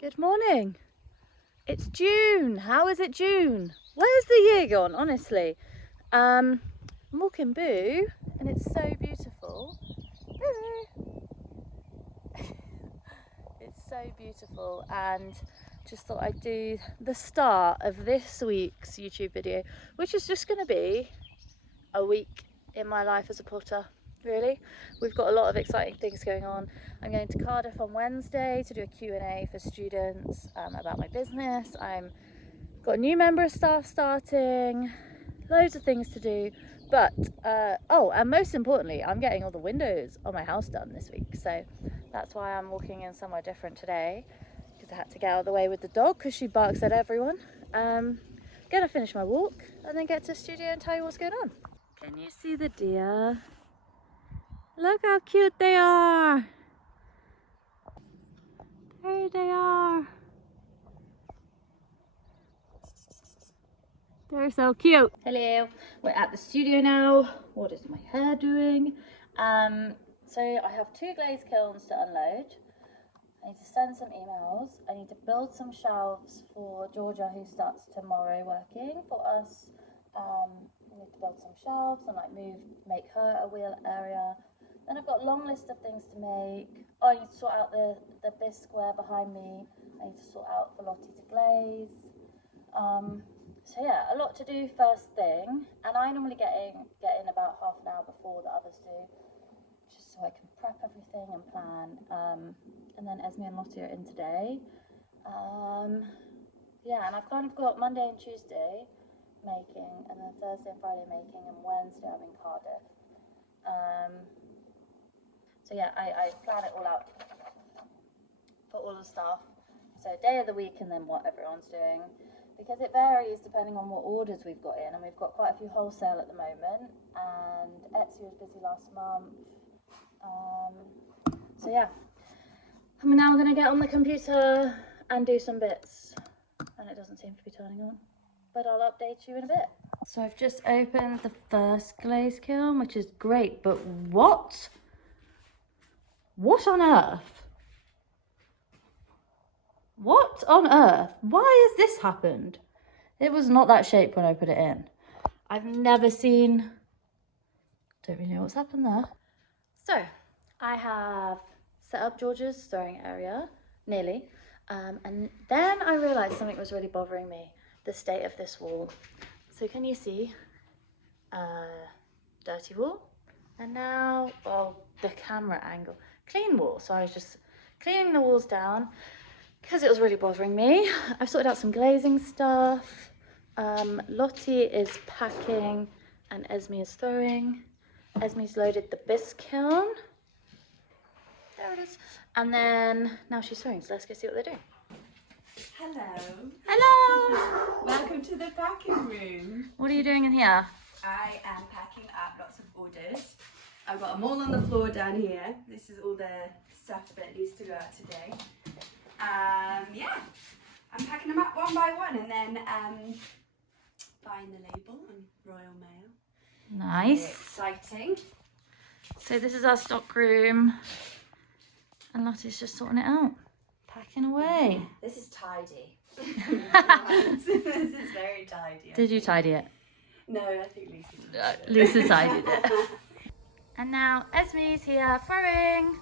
Good morning. It's June. How is it June? Where's the year gone, honestly? I'm walking Boo and it's so beautiful. It's so beautiful, and just thought I'd do the start of this week's YouTube video, which is just going to be a week in my life as a potter. Really, we've got a lot of exciting things going on. I'm going to Cardiff on Wednesday to do a Q&A for students about my business. I'm got a new member of staff starting, loads of things to do, but oh, and most importantly, I'm getting all the windows on my house done this week, so that's why I'm walking in somewhere different today, because I had to get out of the way with the dog because she barks at everyone. Gonna finish my walk and then get to the studio and tell you what's going on. Can you see the deer? Look how cute they are. There they are. They're so cute. Hello, we're at the studio now. What is my hair doing? So I have 2 glaze kilns to unload. I need to send some emails. I need to build some shelves for Georgia, who starts tomorrow working for us. We need to build some shelves and make her a wheel area. Then I've got a long list of things to make. Oh, I need to sort out the bisque square behind me. I need to sort out for Lottie to glaze. So yeah, a lot to do first thing, and I normally get in about half an hour before the others do, just so I can prep everything and plan. And then Esme and Lottie are in today. Yeah, and I've kind of got Monday and Tuesday making, and then Thursday and Friday making, and Wednesday I'm in Cardiff. So yeah, I plan it all out for all the staff. So day of the week and then what everyone's doing. Because it varies depending on what orders we've got in, and we've got quite a few wholesale at the moment, and Etsy was busy last month. So yeah, I'm now going to get on the computer and do some bits, and it doesn't seem to be turning on, but I'll update you in a bit. So I've just opened the first glaze kiln, which is great, but what on earth? What on earth? Why has this happened? It was not that shape when I put it in. I've never seen... Don't really know what's happened there. So, I have set up George's sewing area, nearly. And then I realised something was really bothering me. The state of this wall. So can you see? Dirty wall. And now, oh, the camera angle. Clean wall. So I was just cleaning the walls down, because it was really bothering me. I've sorted out some glazing stuff. Lottie is packing and Esme is throwing. Esme's loaded the bisque kiln. There it is. And then now she's throwing, so let's go see what they're doing. Hello. Hello! Welcome to the packing room. What are you doing in here? I am packing up lots of orders. I've got them all on the floor down here. This is all the stuff that needs to go out today. Yeah, I'm packing them up one by one and then buying the label on Royal Mail. Nice. Very exciting. So this is our stock room, and Lottie's just sorting it out, packing away. This is tidy. This is very tidy. Did you tidy it? No, I think Lisa did it. Lisa tidied it. And now Esme's here throwing.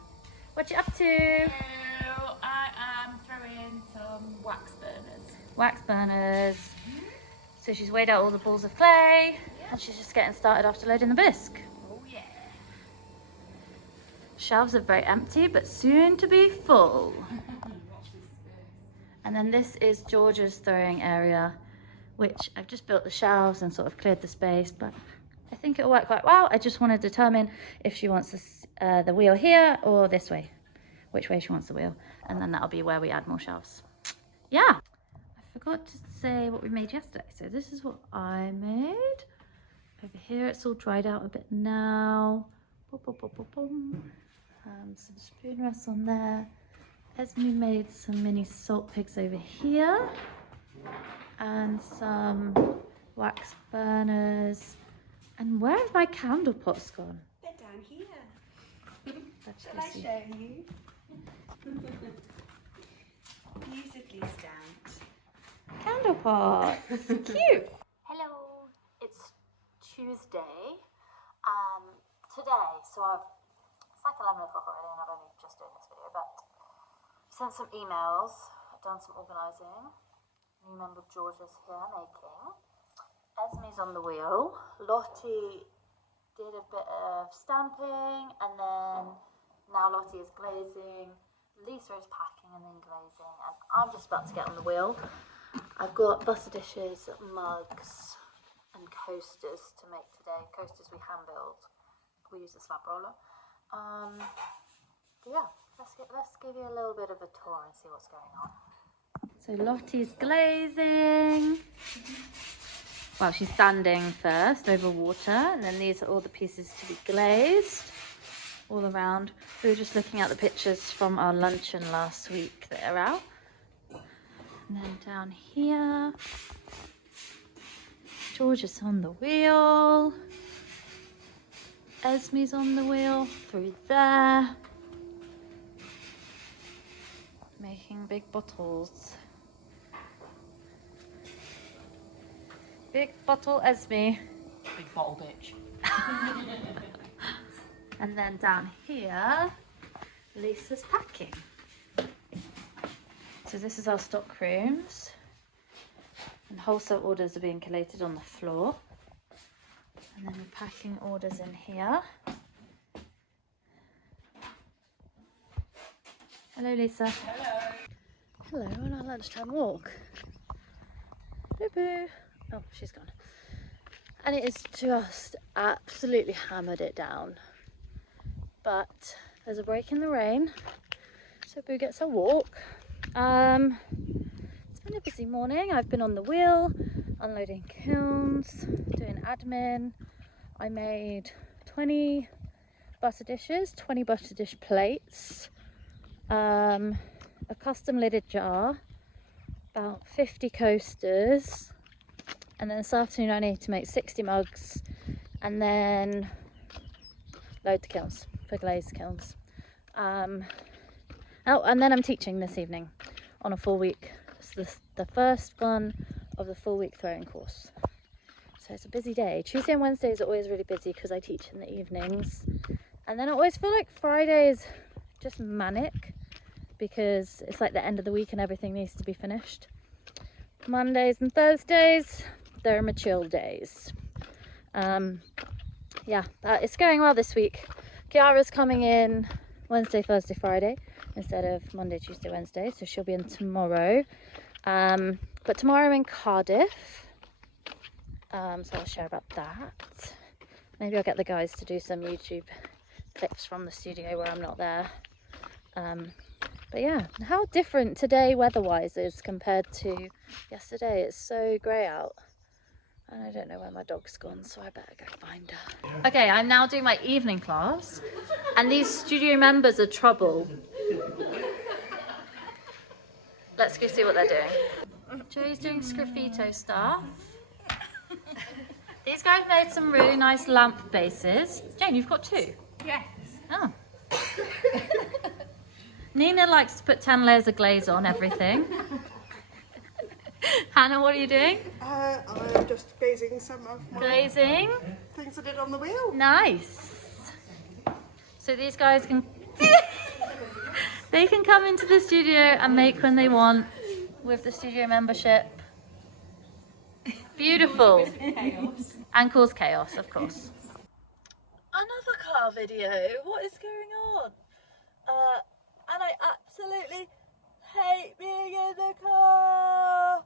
What you up to? I am throwing some wax burners. Wax burners. So she's weighed out all the balls of clay, and she's just getting started after loading the bisque. Oh yeah. Shelves are very empty, but soon to be full. And then this is Georgia's throwing area, which I've just built the shelves and sort of cleared the space, but I think it'll work quite well. I just want to determine if she wants the wheel here or this way, which way she wants the wheel, and then that'll be where we add more shelves. Yeah, I forgot to say what we made yesterday. So this is what I made. Over here it's all dried out a bit now. Boom, boom, boom, boom, boom. Some spoon rests on there. Esme made some mini salt pigs over here, and some wax burners. And where have my candle pots gone? They're down here. Let's Shall go I see. show you? These tea stand. Candle pot. Cute. Hello, it's Tuesday. Today, so it's like 11 o'clock already and I've only just doing this video, but I've sent some emails, I've done some organising. New member Georgia's here making. Esme's on the wheel. Lottie did a bit of stamping and then now Lottie is glazing. Lisa is packing and then glazing and I'm just about to get on the wheel. I've got butter dishes, mugs and coasters to make today. Coasters we hand build. We use a slab roller. But yeah, let's give you a little bit of a tour and see what's going on. So Lottie's glazing. Well, she's sanding first over water, and then these are all the pieces to be glazed all around. We were just looking at the pictures from our luncheon last week that are out. And then down here, George is on the wheel. Esme's on the wheel through there. Making big bottles. Big bottle Esme. Big bottle bitch. And then down here, Lisa's packing. So this is our stock rooms. And wholesale orders are being collated on the floor. And then we're packing orders in here. Hello, Lisa. Hello. Hello, on our lunchtime walk. Boo boo. Oh, she's gone. And it is just absolutely hammered it down. But there's a break in the rain, so Boo gets a walk. It's been a busy morning. I've been on the wheel, unloading kilns, doing admin. I made 20 butter dishes, 20 butter dish plates, a custom lidded jar, about 50 coasters, and then this afternoon I need to make 60 mugs and then load the kilns for glazed kilns. Oh, and then I'm teaching this evening on a 4-week. It's the first one of the 4-week throwing course. So it's a busy day. Tuesday and Wednesdays are always really busy because I teach in the evenings. And then I always feel like Friday's just manic because it's like the end of the week and everything needs to be finished. Mondays and Thursdays, they're my chill days. Yeah, it's going well this week. Kiara's coming in Wednesday, Thursday, Friday instead of Monday, Tuesday, Wednesday. So she'll be in tomorrow. But tomorrow I'm in Cardiff. So I'll share about that. Maybe I'll get the guys to do some YouTube clips from the studio where I'm not there. But yeah, how different today weather-wise is compared to yesterday. It's so grey out. And I don't know where my dog's gone, so I better go find her. Okay, I'm now doing my evening class. And these studio members are trouble. Let's go see what they're doing. Joe's doing sgraffito stuff. These guys made some really nice lamp bases. Jane, you've got 2? Yes. Oh. Nina likes to put 10 layers of glaze on everything. Hannah, what are you doing? I'm just glazing some of my Glazing. things I did on the wheel. Nice. So these guys can they can come into the studio and make when they want with the studio membership. Beautiful. And cause chaos, of course. Another car video. What is going on? And I absolutely hate being in the car.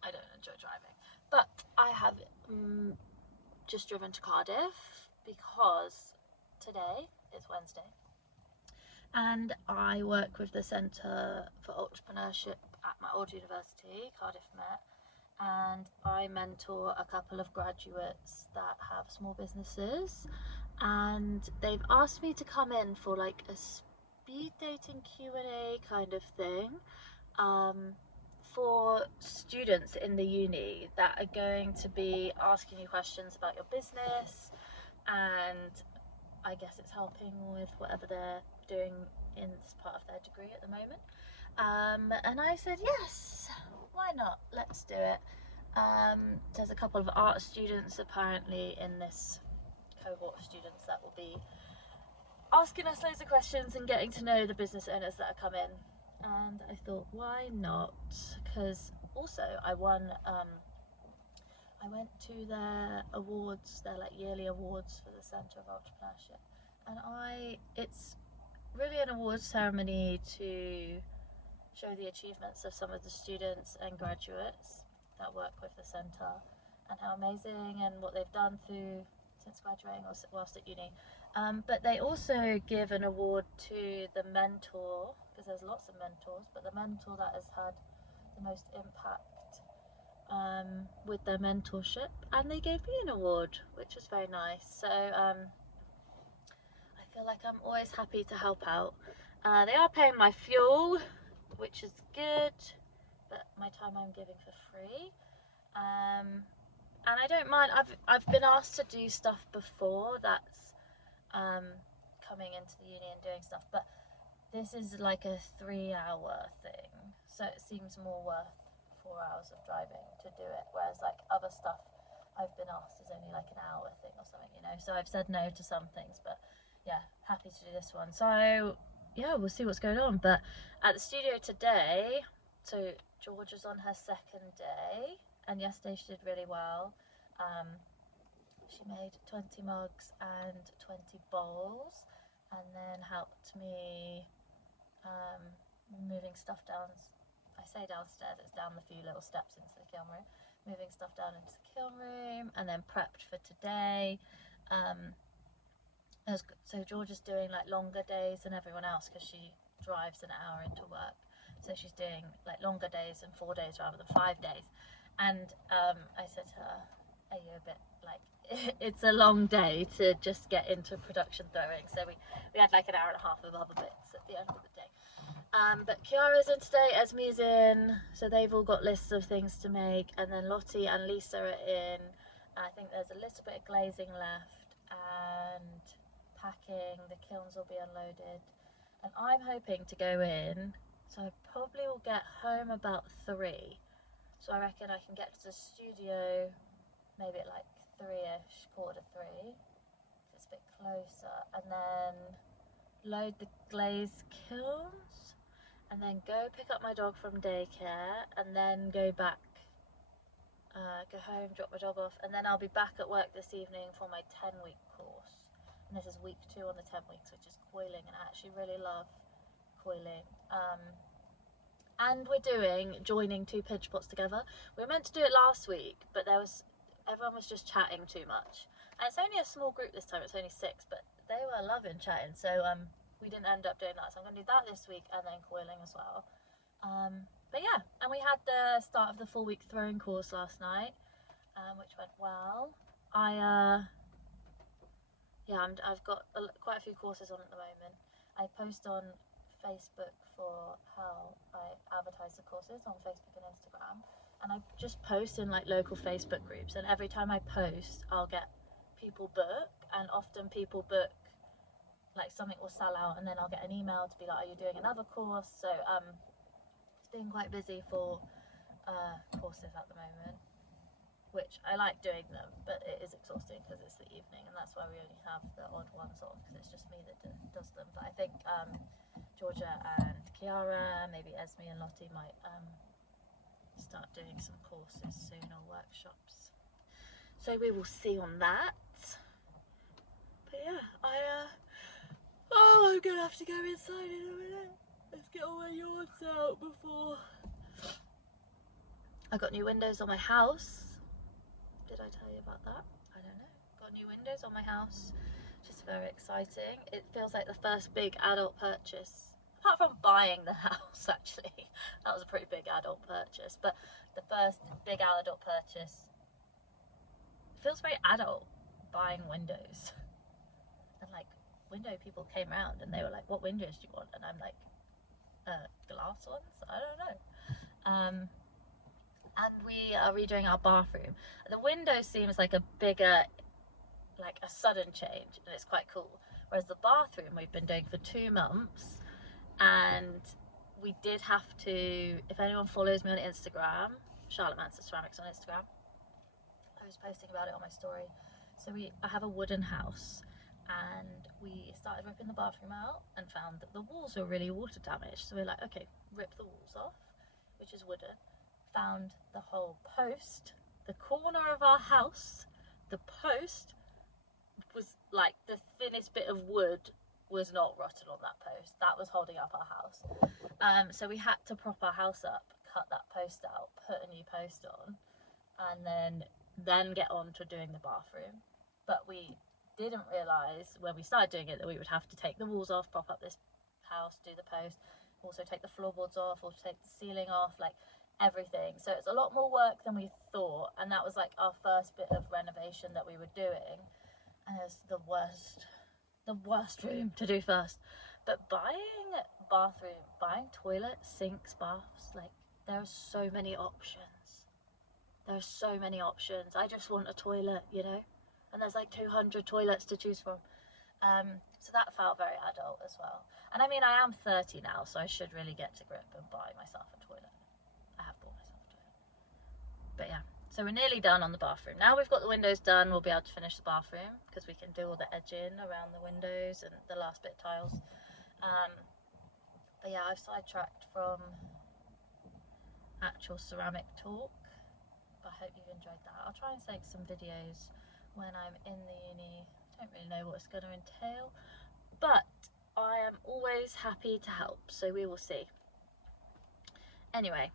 I don't enjoy driving, but I have just driven to Cardiff because today is Wednesday and I work with the Centre for Entrepreneurship at my old university, Cardiff Met, and I mentor a couple of graduates that have small businesses, and they've asked me to come in for like a speed dating Q&A kind of thing for students in the uni that are going to be asking you questions about your business, and I guess it's helping with whatever they're doing in this part of their degree at the moment. And I said, yes, why not? Let's do it. There's a couple of art students apparently in this cohort of students that will be asking us loads of questions and getting to know the business owners that are coming. And I thought, why not? Because also I won, I went to their awards, their like yearly awards for the Centre of Entrepreneurship, and it's really an award ceremony to show the achievements of some of the students and graduates that work with the centre and how amazing and what they've done through since graduating or whilst at uni. But they also give an award to the mentor, because there's lots of mentors, but the mentor that has had the most impact with their mentorship, and they gave me an award, which was very nice. So I feel like I'm always happy to help out. They are paying my fuel, which is good, but my time I'm giving for free. And I don't mind. I've been asked to do stuff before that's coming into the uni and doing stuff, but this is like a 3-hour thing, so it seems more worth 4 hours of driving to do it, whereas like other stuff I've been asked is only like an hour thing or something, you know. So I've said no to some things, but yeah, happy to do this one. So yeah, we'll see what's going on. But at the studio today, so George was on her second day, and yesterday she did really well. She made 20 mugs and 20 bowls, and then helped me moving stuff down. I say downstairs, it's down the few little steps into the kiln room, moving stuff down into the kiln room, and then prepped for today. So George is doing like longer days than everyone else because she drives an hour into work, so she's doing like longer days and 4 days rather than 5 days. And I said to her, are you a bit like it's a long day to just get into production throwing? So we had like an hour and a half of other bits at the end of the day. But Kiara's in today, Esme's in, so they've all got lists of things to make, and then Lottie and Lisa are in. I think there's a little bit of glazing left and packing. The kilns will be unloaded, and I'm hoping to go in, so I probably will get home about 3. So I reckon I can get to the studio maybe at like 3ish, 2:45, so it's a bit closer, and then load the glaze kilns, and then go pick up my dog from daycare, and then go back, go home, drop my dog off, and then I'll be back at work this evening for my 10-week course. And this is week 2 on the 10 weeks, which is coiling, and I actually really love coiling. And we're doing joining 2 pinch pots together. We were meant to do it last week, but everyone was just chatting too much. And it's only a small group this time, it's only 6, but they were loving chatting, so we didn't end up doing that. So I'm going to do that this week, and then coiling as well. But yeah, and we had the start of the 4-week throwing course last night, which went well. I've got quite a few courses on at the moment. I post on Facebook for how I advertise the courses on Facebook and Instagram, and I just post in like local Facebook groups, and every time I post I'll get people book, and often people book like something will sell out, and then I'll get an email to be like, are you doing another course? So it's been quite busy for courses at the moment, which I like doing them, but it is exhausting because it's the evening, and that's why we only have the odd ones on, because it's just me that does them. But I think Georgia and Kiara, maybe Esme and Lottie might start doing some courses soon, or workshops. So we will see on that. But yeah, I'm gonna have to go inside in a minute. Let's get all my yards out before. I got new windows on my house. Did I tell you about that? I don't know. Got new windows on my house, which is very exciting. It feels like the first big adult purchase, apart from buying the house actually. That was a pretty big adult purchase, but the first big adult purchase, it feels very adult, buying windows. And like window people came around and they were like, what windows do you want? And I'm like, glass ones? I don't know. And we are redoing our bathroom. The window seems like a bigger, like a sudden change, and it's quite cool. Whereas the bathroom we've been doing for 2 months, and we did have to, if anyone follows me on Instagram, Charlotte Manser Ceramics on Instagram, I was posting about it on my story. So I have a wooden house, and we started ripping the bathroom out and found that the walls were really water damaged. So we're like, okay, rip the walls off, which is wooden. Found the whole post, the corner of our house, the post was like the thinnest bit of wood was not rotten on that post. That was holding up our house. So we had to prop our house up, cut that post out, put a new post on, and then get on to doing the bathroom. But we didn't realise when we started doing it that we would have to take the walls off, prop up this house, do the post, also take the floorboards off, or take the ceiling off, like everything. So it's a lot more work than we thought, and that was like our first bit of renovation that we were doing, and it was the worst room to do first. But buying toilets, sinks, baths, like there are so many options. There are so many options. I just want a toilet, you know, and there's like 200 toilets to choose from. So that felt very adult as well. And I mean, I am 30 now, so I should really get to grip and buy myself a toilet. I have bought myself a toilet. But yeah, so we're nearly done on the bathroom. Now we've got the windows done, we'll be able to finish the bathroom because we can do all the edging around the windows and the last bit of tiles. But yeah, I've sidetracked from actual ceramic talk, but I hope you've enjoyed that. I'll try and take some videos when I'm in the uni. I don't really know what it's going to entail, but I am always happy to help, so we will see. Anyway,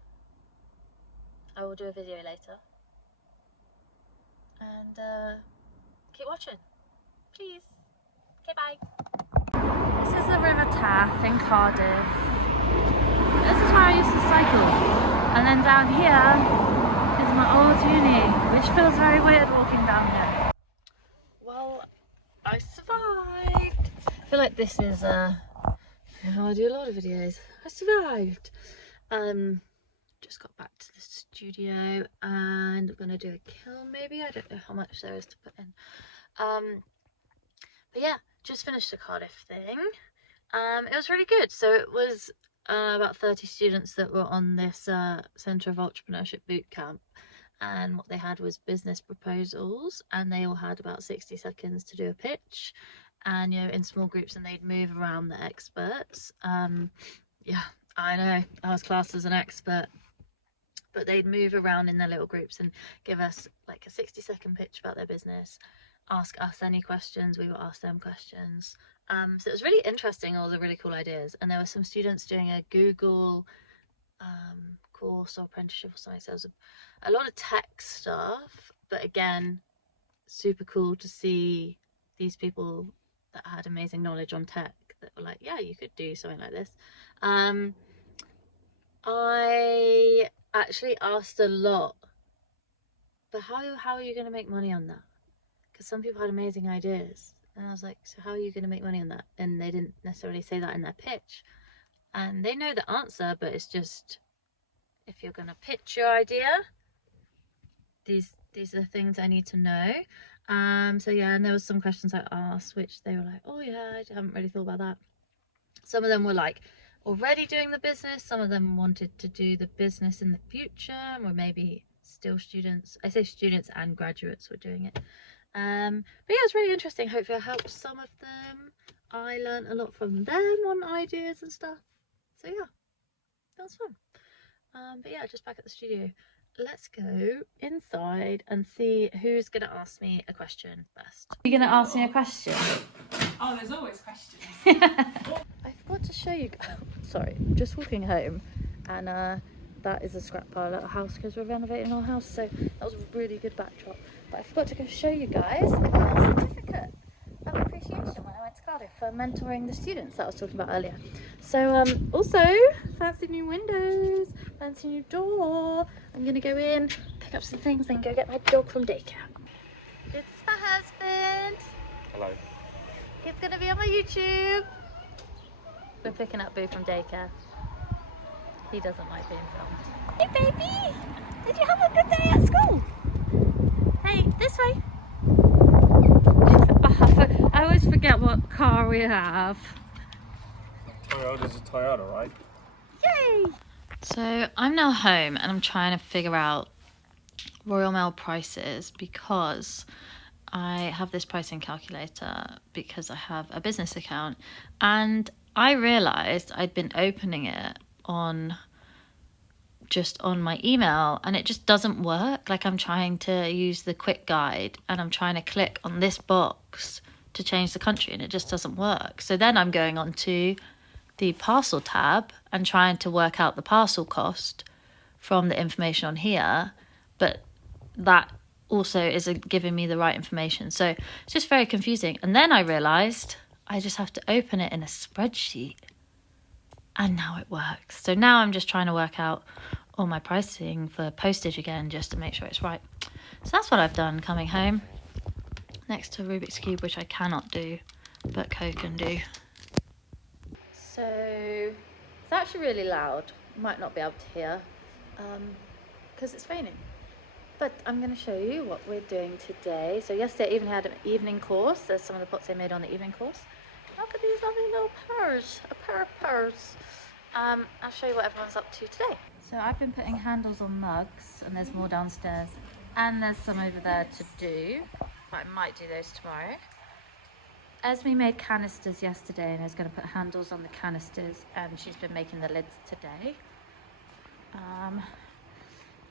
I will do a video later, and keep watching, please. Okay, bye. This is the River Taff in Cardiff. This is where I used to cycle, and then down here is my old uni, which feels very weird walking down here. Well, I survived. I feel like this is I do a lot of videos. I survived. Just got back to the studio and I'm gonna do a kiln maybe. I don't know how much there is to put in. But yeah, just finished the Cardiff thing. It was really good. So it was about 30 students that were on this Centre of Entrepreneurship bootcamp, and what they had was business proposals, and they all had about 60 seconds to do a pitch, and you know, in small groups, and they'd move around the experts. Yeah, I know I was classed as an expert, but they'd move around in their little groups and give us like a 60-second pitch about their business, ask us any questions, we would ask them questions. So it was really interesting, all the really cool ideas. And there were some students doing a Google course or apprenticeship or something, so there was a lot of tech stuff, but again, super cool to see these people that had amazing knowledge on tech that were like, yeah, you could do something like this. I actually asked a lot, but how are you going to make money on that? Because some people had amazing ideas, and I was like, so how are you going to make money on that? And they didn't necessarily say that in their pitch, and they know the answer, but it's just, if you're going to pitch your idea, these are the things I need to know. So yeah, and there was some questions I asked which they were like, oh yeah, I haven't really thought about that. Some of them were like already doing the business, some of them wanted to do the business in the future, and were maybe still students. I say students and graduates were doing it. But yeah, it was really interesting. Hopefully I helped some of them. I learned a lot from them on ideas and stuff, so yeah, that was fun. But yeah, just back at the studio. Let's go inside and see who's going to ask me a question first. You're going to ask me a question? Oh, there's always questions. I forgot to show you. Sorry, I'm just walking home, and that is a scrap pile at our house because we're renovating our house. So that was a really good backdrop. But I forgot to go show you guys a certificate of appreciation when I went to Cardiff for mentoring the students that I was talking about earlier. So also fancy new windows, fancy new door. I'm gonna go in, pick up some things, then go get my dog from daycare. It's my husband. Hello. He's gonna be on my YouTube. We're picking up Boo from daycare. He doesn't like being filmed. Hey baby, did you have a good day at school? Hey, this way. I always forget what car we have. Toyota's a Toyota, right? Yay! So I'm now home and I'm trying to figure out Royal Mail prices because I have this pricing calculator because I have a business account, and I realised I'd been opening it on my email and it just doesn't work. Like I'm trying to use the quick guide and I'm trying to click on this box to change the country and it just doesn't work. So then I'm going on to the parcel tab and trying to work out the parcel cost from the information on here, but that also isn't giving me the right information. So it's just very confusing. And then I realised I just have to open it in a spreadsheet and now it works. So now I'm just trying to work out all my pricing for postage again just to make sure it's right. So that's what I've done coming home. Next to Rubik's Cube, which I cannot do, but Co can do. So it's actually really loud. You might not be able to hear because it's raining. But I'm going to show you what we're doing today. So yesterday I even had an evening course. There's some of the pots I made on the evening course. Look at these lovely little pears, a pair of pears. I'll show you what everyone's up to today. So I've been putting handles on mugs, and there's more downstairs, and there's some over there to do, but I might do those tomorrow. Esme made canisters yesterday, and I was going to put handles on the canisters, and she's been making the lids today.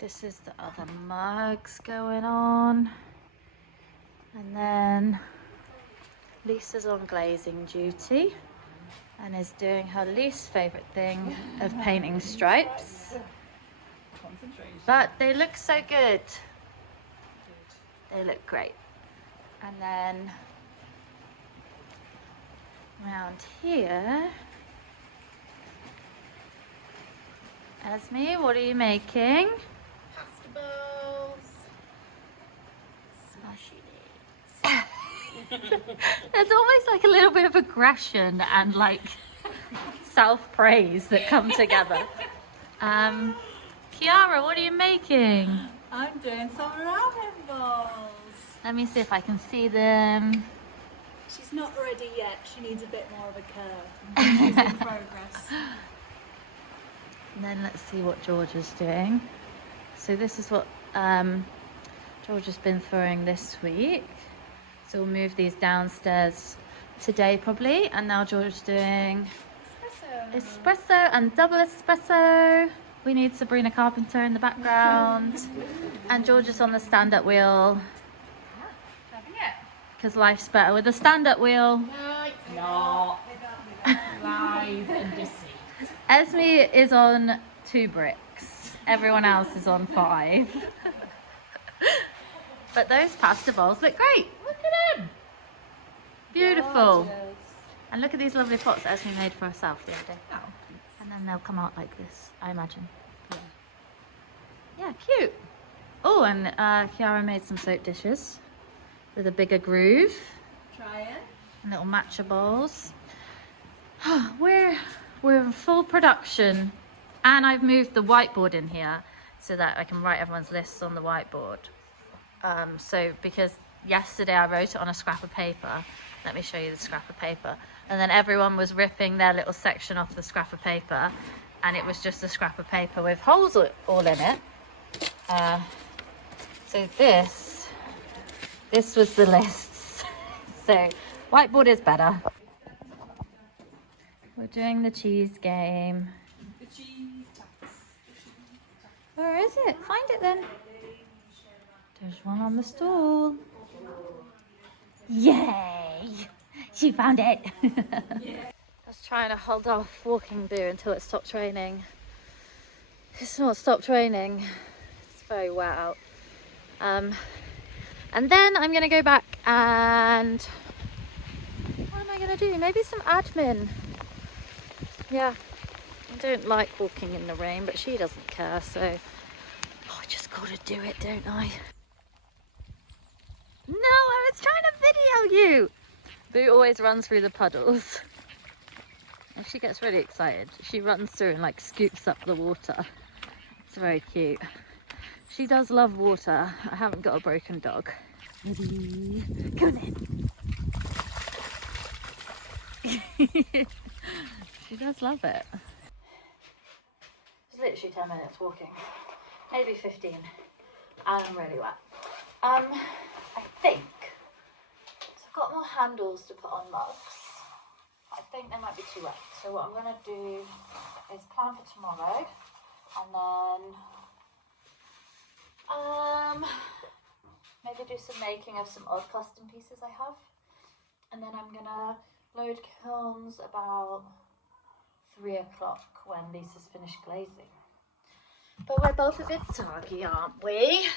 This is the other mugs going on, and then Lisa's on glazing duty and is doing her least favourite thing of painting stripes. But they look so good. They look great. And then around here, Esme, what are you making? Pasta bowls. There's almost like a little bit of aggression and like self-praise that come together. Kiara, what are you making? I'm doing some ramen balls. Let me see if I can see them. She's not ready yet. She needs a bit more of a curve. She's in progress. And then let's see what George is doing. So this is what George has been throwing this week. So we'll move these downstairs today probably. And now George is doing espresso and double espresso. We need Sabrina Carpenter in the background. And George is on the stand-up wheel. Because life's better with a stand-up wheel. No, it's not. Lies and deceit. Esme is on 2 bricks. Everyone else is on 5. But those pasta bowls look great. Look at them. Beautiful. Gorgeous. And look at these lovely pots that Esme made for herself the other day. Oh. And then they'll come out like this, I imagine. Yeah, cute. Oh, and Kiara made some soap dishes with a bigger groove. Try it. And little matcha bowls. We're in full production. And I've moved the whiteboard in here so that I can write everyone's lists on the whiteboard. So because yesterday I wrote it on a scrap of paper. Let me show you the scrap of paper. And then everyone was ripping their little section off the scrap of paper. And it was just a scrap of paper with holes all in it. So this was the lists. So whiteboard is better. We're doing the cheese game. The cheese tax. Where is it? Find it then. There's one on the stool. Yay! She found it. I was trying to hold off walking Boo until it stopped raining. It's not stopped raining. It's very wet out. And then I'm going to go back and... what am I going to do? Maybe some admin. Yeah. I don't like walking in the rain, but she doesn't care, so... oh, I just got to do it, don't I? No, I was trying to video you! Boo always runs through the puddles. And she gets really excited. She runs through and like scoops up the water. It's very cute. She does love water. I haven't got a broken dog. Ready? Go then! She does love it. literally 10 minutes walking, maybe 15, and I'm really wet. I think, so I've got more handles to put on mugs. I think they might be too wet. So what I'm going to do is plan for tomorrow, and then maybe do some making of some odd custom pieces I have. And then I'm going to load kilns about 3 o'clock when Lisa's finished glazing. But we're both a bit soggy, aren't we?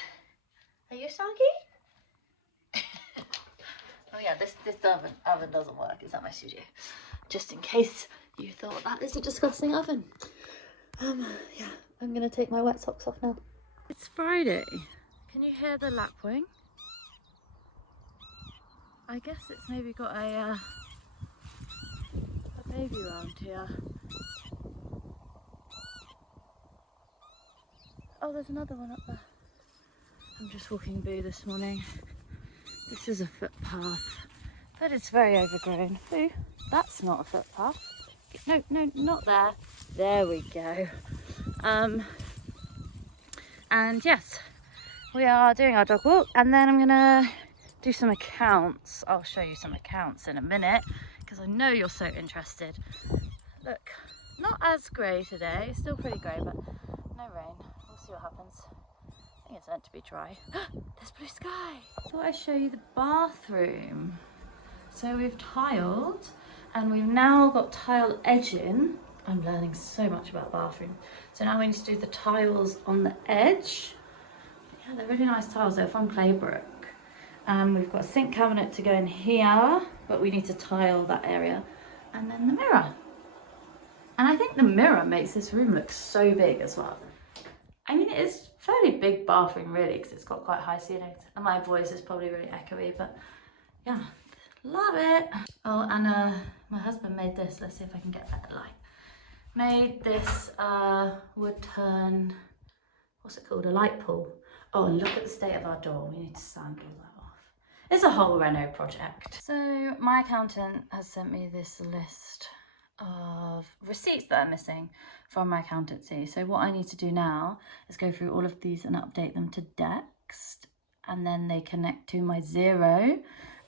Are you soggy? Oh yeah, this oven doesn't work. It's at my studio. Just in case you thought that is a disgusting oven. Yeah, I'm gonna take my wet socks off now. It's Friday. Can you hear the lapwing? I guess it's maybe got a baby around here. Oh, there's another one up there. I'm just walking Boo this morning. This is a footpath, but it's very overgrown. Boo, that's not a footpath. No, not there. There we go. And yes, we are doing our dog walk, and then I'm gonna do some accounts. I'll show you some accounts in a minute, because I know you're so interested. Look, not as grey today, it's still pretty grey, but no rain. We'll see what happens. I think it's meant to be dry. There's blue sky. I thought I'd show you the bathroom. So we've tiled, and we've now got tile edging. I'm learning so much about bathroom. So now we need to do the tiles on the edge. Yeah, they're really nice tiles. They're from Claybrook. We've got a sink cabinet to go in here, but we need to tile that area. And then the mirror. And I think the mirror makes this room look so big as well. I mean, it is a fairly big bathroom really, because it's got quite high ceilings. And my voice is probably really echoey, but yeah, love it. Oh, and my husband made this. Let's see if I can get better light. Made this wood turn, what's it called, a light pool. Oh, and look at the state of our door. We need to sand all that off. It's a whole reno project. So my accountant has sent me this list of receipts that are missing from my accountancy. So what I need to do now is go through all of these and update them to Dext, and then they connect to my Xero,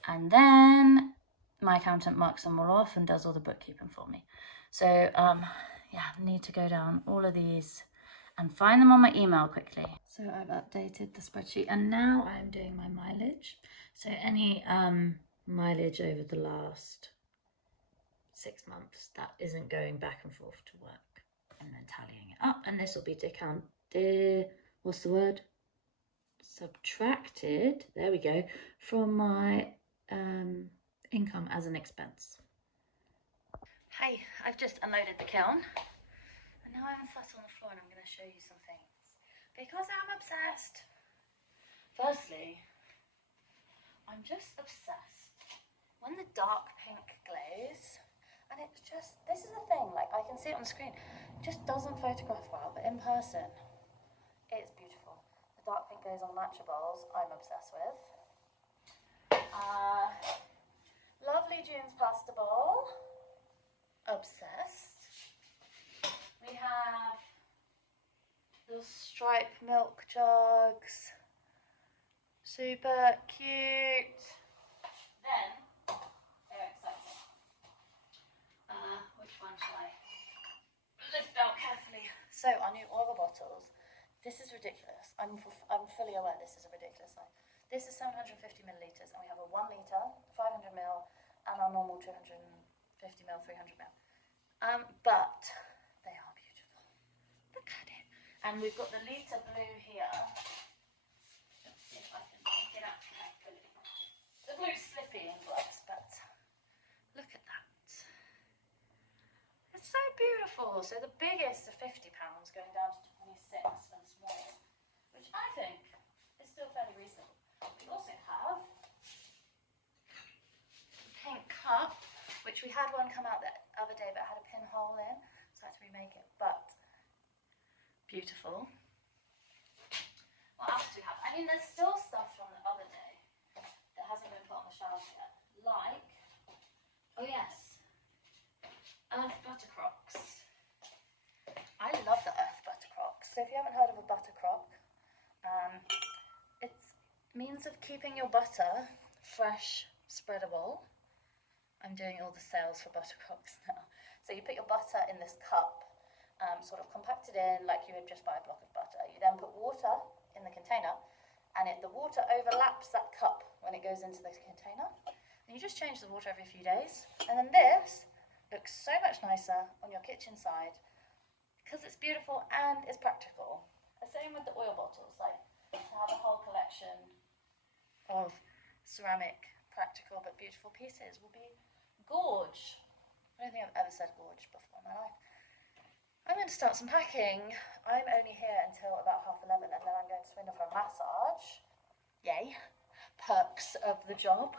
and then my accountant marks them all off and does all the bookkeeping for me. So yeah, I need to go down all of these and find them on my email quickly. So I've updated the spreadsheet, and now I'm doing my mileage. So any mileage over the last 6 months that isn't going back and forth to work, and then tallying it up, and this will be what's the word? Subtracted, there we go, from my income as an expense. Hi, I've just unloaded the kiln, and now I'm sat on the floor, and I'm going to show you some things because I'm obsessed. Firstly, I'm just obsessed when the dark pink glaze, and it's just, this is the thing, like I can see it on the screen, it just doesn't photograph well, but in person it's beautiful. The dark pink glaze on the matcha bowls I'm obsessed with. Lovely June's pasta bowl, obsessed. We have the striped milk jugs, super cute. Then, very exciting. Which one shall I lift out carefully? So our new oil bottles. This is ridiculous. I'm fully aware this is a ridiculous size. This is 750 millilitres, and we have a 1 litre, 500 ml, and our normal 250 ml, 300 ml. But they are beautiful. Look at it. And we've got the litre blue here. Let's see if I can pick it up carefully. The blue's slippy in gloves, but look at that. It's so beautiful. So the biggest are £50, going down to 26 for the smallest, which I think is still fairly reasonable. We also have a pink cup, which we had one come out the other day, but it had a pinhole in, so I had to remake it, but beautiful. What else do we have? I mean, there's still stuff from the other day that hasn't been put on the shelves yet, like, oh yes, Earth Butter Crocs. I love the Earth Butter Crocs. means of keeping your butter fresh, spreadable. I'm doing all the sales for buttercocks now. So you put your butter in this cup, sort of compacted in like you would just buy a block of butter. You then put water in the container, and the water overlaps that cup when it goes into the container. And you just change the water every few days. And then this looks so much nicer on your kitchen side because it's beautiful and it's practical. The same with the oil bottles, like to have a whole collection of ceramic, practical but beautiful pieces will be gorge. I don't think I've ever said gorge before in my life. I'm going to start some packing. I'm only here until about 11:30 and then I'm going to Swindon for a massage. Yay. Perks of the job.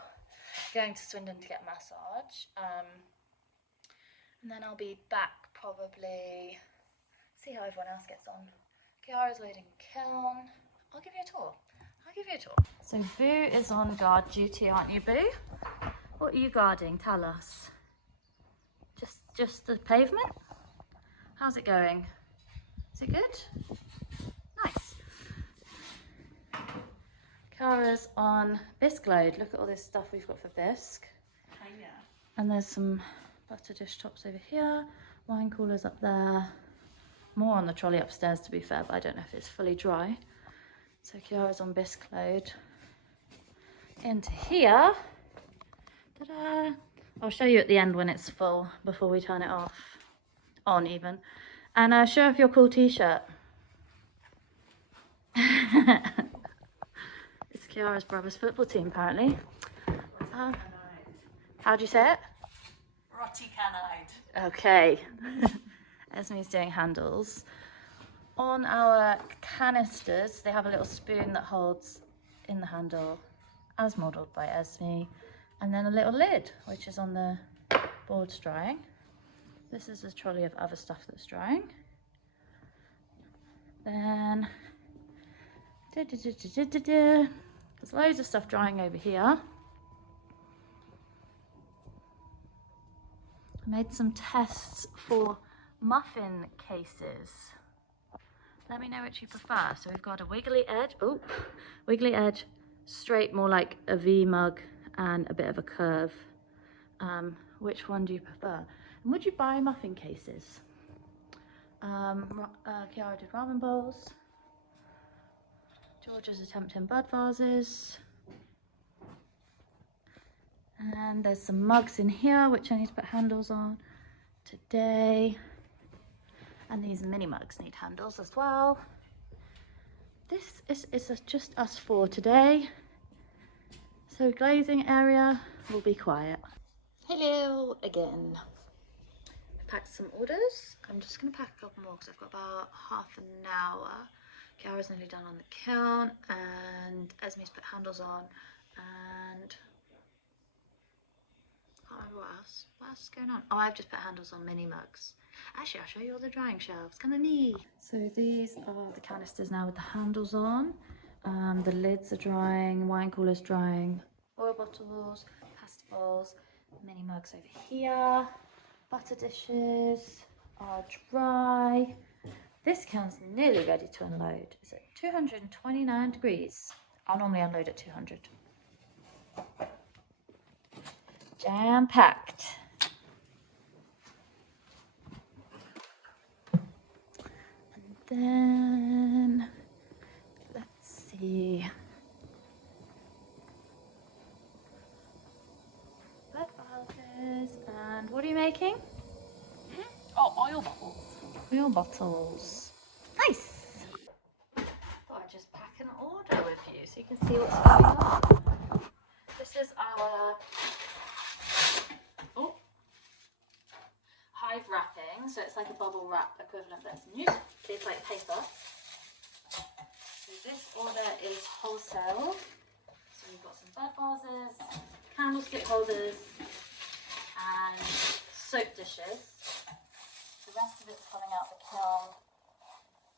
Going to Swindon to get a massage. And then I'll be back probably, see how everyone else gets on. Kiara's loading kiln. I'll give you a tour. So Boo is on guard duty, aren't you, Boo? What are you guarding? Tell us. Just the pavement? How's it going? Is it good? Nice. Kiara's on bisque load. Look at all this stuff we've got for bisque. Yeah. And there's some butter dish tops over here. Wine coolers up there. More on the trolley upstairs, to be fair, but I don't know if it's fully dry. So Kiara's on bisque load. Into here. Ta-da! I'll show you at the end when it's full, before we turn it off. On even. And show off your cool t-shirt. It's Kiara's brother's football team, apparently. How do you say it? Rotty can-eyed. Okay. Esme's doing handles. On our canisters, they have a little spoon that holds in the handle, as modelled by Esme, and then a little lid, which is on the boards drying. This is a trolley of other stuff that's drying. Then, there's loads of stuff drying over here. I made some tests for muffin cases. Let me know which you prefer. So we've got a wiggly edge, straight, more like a V mug, and a bit of a curve. Which one do you prefer? And would you buy muffin cases? Kiara did ramen bowls. George is attempting bud vases. And there's some mugs in here, which I need to put handles on today. And these mini mugs need handles as well. This is just us four today. So glazing area will be quiet. Hello again. I've packed some orders. I'm just going to pack a couple more because I've got about half an hour. Kiara's nearly done on the kiln and Esme's put handles on and I can't remember what else. What else is going on? Oh, I've just put handles on mini mugs. Actually, I'll show you all the drying shelves. Come with me. So these are the canisters now with the handles on. The lids are drying, wine coolers drying, oil bottles, pasta bowls, mini mugs over here. Butter dishes are dry. This kiln's nearly ready to unload. It's at 229 degrees. I'll normally unload at 200. Jam-packed. And then, let's see. Bed vases. And what are you making? Oh, oil bottles. Oil bottles. Nice. Thought I'd just pack an order with you so you can see what's going on. This is our hive wrapping, so it's like a bubble wrap equivalent, but it's new. It's like paper. So this order is wholesale. So we've got some bed vases, candlestick holders, and soap dishes. The rest of it's coming out the kiln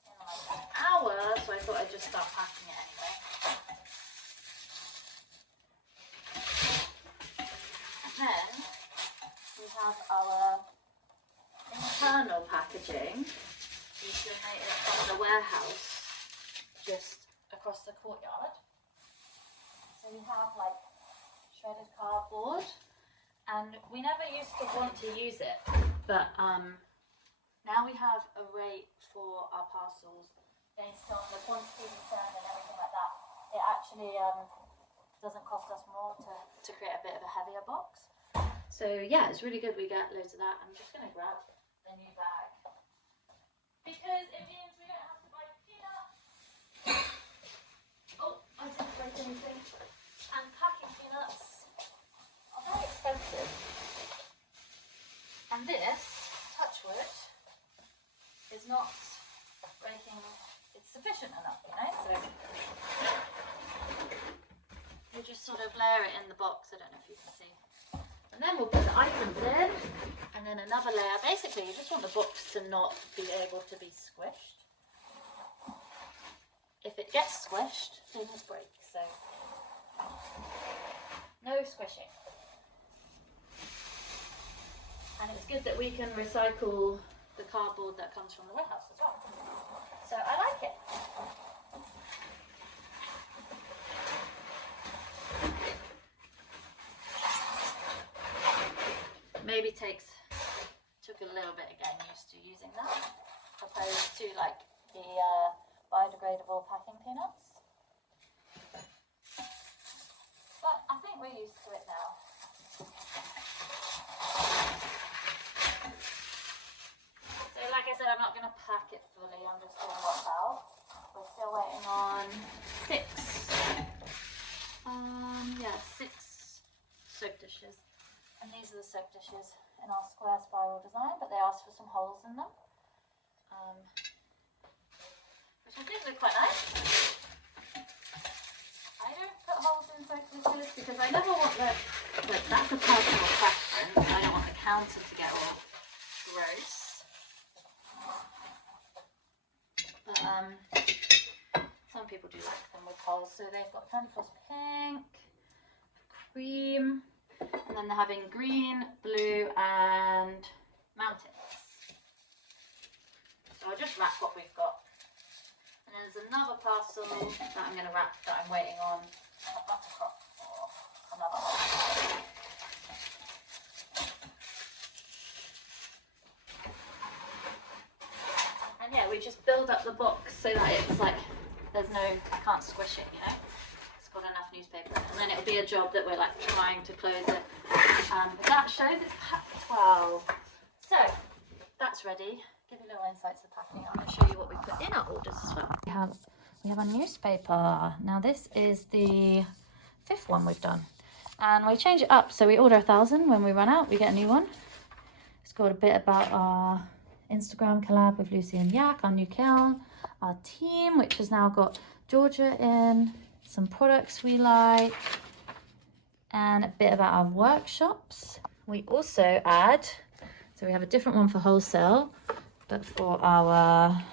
in like an hour, so I thought I'd just start packing it anyway. And then we have our internal packaging. We've donated from the warehouse just across the courtyard. So we have like shredded cardboard, and we never used to want to use it, but now we have a rate for our parcels based on the quantity we send and everything like that. It actually doesn't cost us more to create a bit of a heavier box. So yeah, it's really good. We get loads of that. I'm just going to grab the new bag because it means we don't have to buy peanuts. Oh, I didn't break anything. And packing peanuts are very expensive. And this, touch wood, is not breaking. It's sufficient enough, you know. So you just sort of layer it in the box. I don't know if you can see. And then we'll put the items in, and then another layer. Basically, you just want the box to not be able to be squished. If it gets squished, things break. So no squishing. And it's good that we can recycle the cardboard that comes from the warehouse as well. So I like it. Maybe took a little bit of getting used to using that, opposed to like the biodegradable packing peanuts. But I think we're used to it now. So like I said, I'm not going to pack it fully, I'm just doing what's out. We're still waiting on 6 soap dishes. And these are the soap dishes in our square spiral design, but they asked for some holes in them, which I think look quite nice. I don't put holes in soap dishes because I never want that's a personal preference. I don't want the counter to get all gross. But some people do like them with holes, so they've got Candy Floss Pink, cream. And then they're having green, blue and mountains. So I'll just wrap what we've got. And then there's another parcel that I'm going to wrap that I'm waiting on a buttercrock for another one. And yeah, we just build up the box so that it's like, I can't squish it, you know. Got enough newspaper in it. And then it'll be a job that we're like trying to close it. But that shows it's packed 12. So that's ready. Give you little insights of packing. I'm going to show you what we put in our orders as well. We have a newspaper. Now this is the 5th one we've done, and we change it up. So we order 1,000. When we run out, we get a new one. It's got a bit about our Instagram collab with Lucy and Yak, our new kiln, our team, which has now got Georgia in, some products we like, and a bit about our workshops. We also add, so we have a different one for wholesale, but for our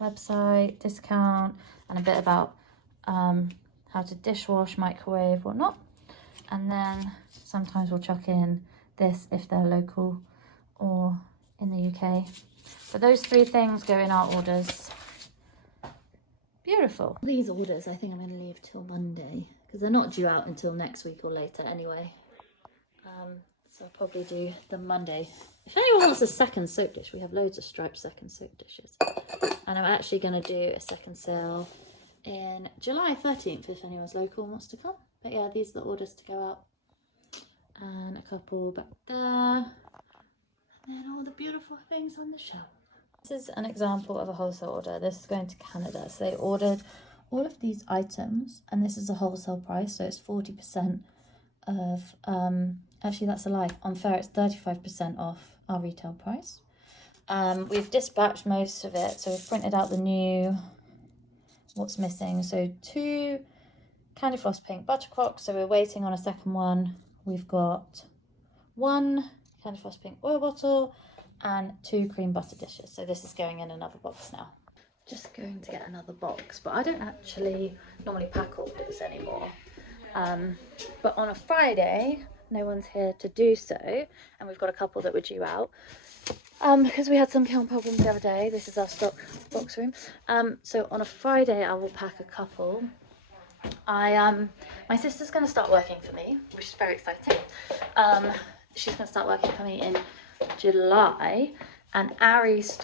website discount, and a bit about how to dishwash, microwave, whatnot. And then sometimes we'll chuck in this if they're local or in the UK. But those 3 things go in our orders. Beautiful. These orders I think I'm going to leave till Monday because they're not due out until next week or later anyway. So I'll probably do them Monday. If anyone wants a second soap dish, we have loads of striped second soap dishes. And I'm actually going to do a second sale in July 13th if anyone's local and wants to come. But yeah, these are the orders to go out. And a couple back there. And then all the beautiful things on the shelf. This is an example of a wholesale order. This is going to Canada. So they ordered all of these items, and this is a wholesale price, so it's 40% of, actually that's a lie. On Fair, it's 35% off our retail price. We've dispatched most of it, so we've printed out the new, what's missing. So 2 Candy Floss Pink Buttercrock, so we're waiting on a second one. We've got 1 Candy Floss Pink oil bottle, and 2 cream butter dishes. So this is going in another box now. Just going to get another box, but I don't actually normally pack orders anymore. But on a Friday, no one's here to do so, and we've got a couple that were due out. Because we had some kiln problems the other day. This is our stock box room. So on a Friday, I will pack a couple My sister's going to start working for me, which is very exciting. She's going to start working for me in July, and Ari's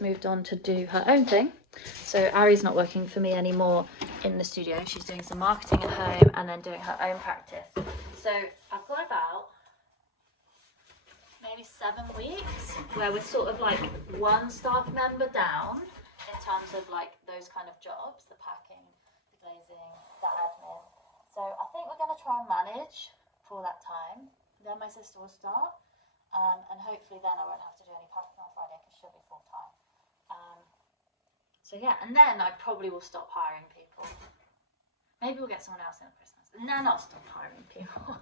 moved on to do her own thing. So Ari's not working for me anymore in the studio. She's doing some marketing at home and then doing her own practice. So I've got about maybe 7 weeks where we're sort of like one staff member down in terms of like those kind of jobs, the packing, the glazing, the admin. So I think we're going to try and manage for that time. Then my sister will start, and hopefully then I won't have to do any packing on Friday because she'll be full time. So yeah, and then I probably will stop hiring people. Maybe we'll get someone else in at Christmas, and then I'll stop hiring people.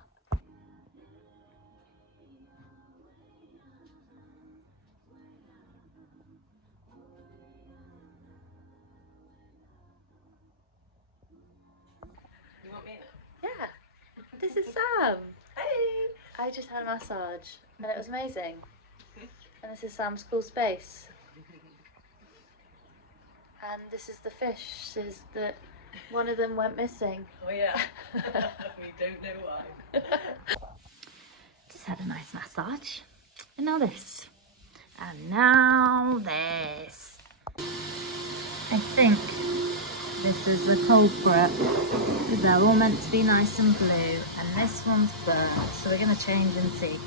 You want me? Yeah, this is Sam. Hey! I just had a massage and it was amazing. And this is Sam's cool space. And this is the fish, is that one of them went missing. Oh yeah, we don't know why. Just had a nice massage. And now this. And now this. I think this is the culprit. Because they're all meant to be nice and blue. And this one's burnt. So we're going to change and see.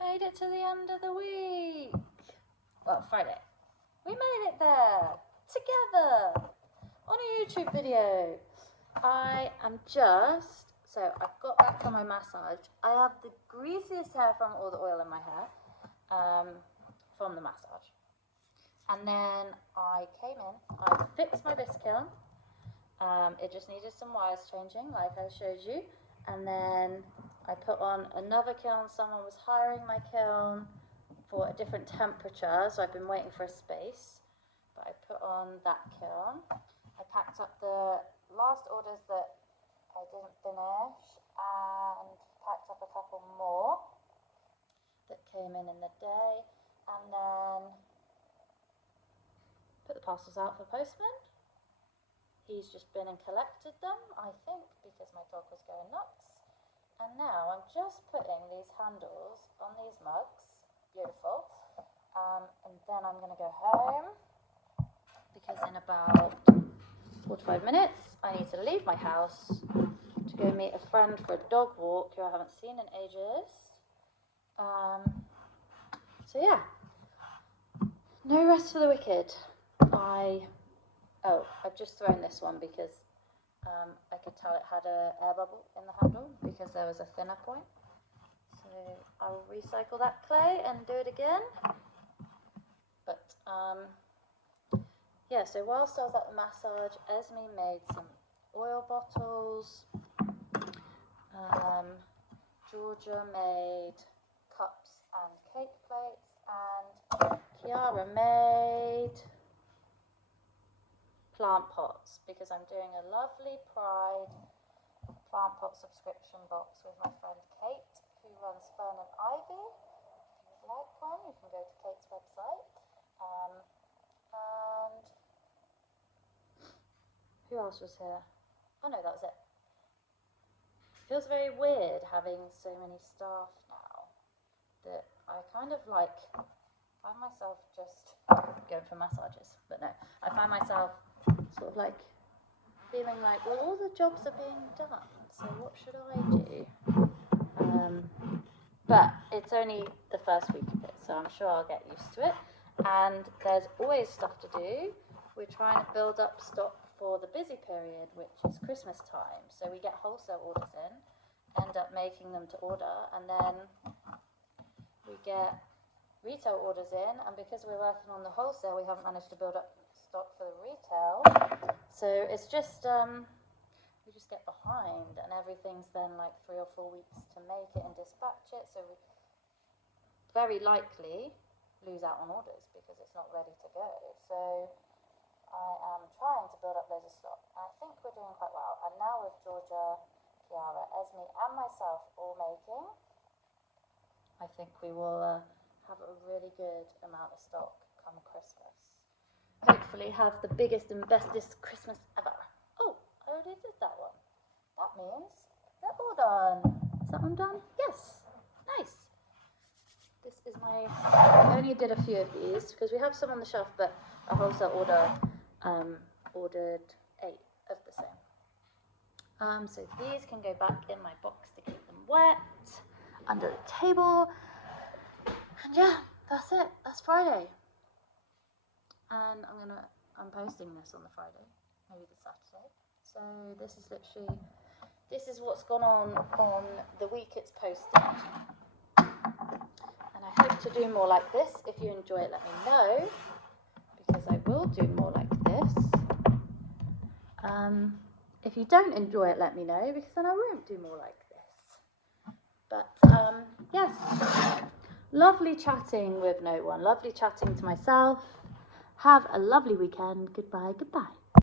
Made it to the end of the week. Well, Friday. We made it there. Together. On a YouTube video. I am just... So I've got back from my massage. I have the greasiest hair from all the oil in my hair. From the massage. And then I came in. I fixed my bisque kiln. It just needed some wires changing, like I showed you. And then I put on another kiln. Someone was hiring my kiln for a different temperature, so I've been waiting for a space. But I put on that kiln. I packed up the last orders that I didn't finish and packed up a couple more that came in the day, and then put the parcels out for postman. He's just been and collected them, I think, because my dog was going nuts. And now I'm just putting these handles on these mugs. Beautiful. And then I'm going to go home because in about 45 minutes I need to leave my house to go meet a friend for a dog walk who I haven't seen in ages. So yeah, no rest for the wicked. I've just thrown this one because I could tell it had an air bubble in the handle because there was a thinner point. So I'll recycle that clay and do it again. But yeah, so whilst I was at the massage, Esme made some oil bottles. Georgia made cups and cake plates, and Kiara made plant pots because I'm doing a lovely Pride plant pot subscription box with my friend Kate, who runs Fern and Ivy. If you would like one, you can go to Kate's website. And who else was here? Oh no, that was it. Feels very weird having so many staff now that I kind of like find myself just going for massages, but no, I find myself sort of like feeling like, well, all the jobs are being done, so what should I do? But it's only the first week of it, so I'm sure I'll get used to it. And there's always stuff to do. We're trying to build up stock for the busy period, which is Christmas time. So we get wholesale orders in, end up making them to order, and then we get retail orders in, and because we're working on the wholesale, we haven't managed to build up stock for the retail. So it's just, we just get behind, and everything's then like 3 or 4 weeks to make it and dispatch it. So we very likely lose out on orders because it's not ready to go. So I am trying to build up loads of stock. And I think we're doing quite well. And now with Georgia, Kiara, Esme and myself all making, I think we will have a really good amount of stock come Christmas. Hopefully. hopefully have the biggest and bestest Christmas ever. Oh, I already did that one. That means they're all done. Is that one done? Yes. Nice. This is I only did a few of these because we have some on the shelf, but a wholesale order ordered 8 of the same. So these can go back in my box to keep them wet under the table. And yeah, that's it. That's Friday. And I'm posting this on the Friday, maybe the Saturday. So this is what's gone on the week it's posted. And I hope to do more like this. If you enjoy it, let me know, because I will do more like this. If you don't enjoy it, let me know, because then I won't do more like this. But yes, lovely chatting with no one, lovely chatting to myself. Have a lovely weekend. Goodbye, goodbye.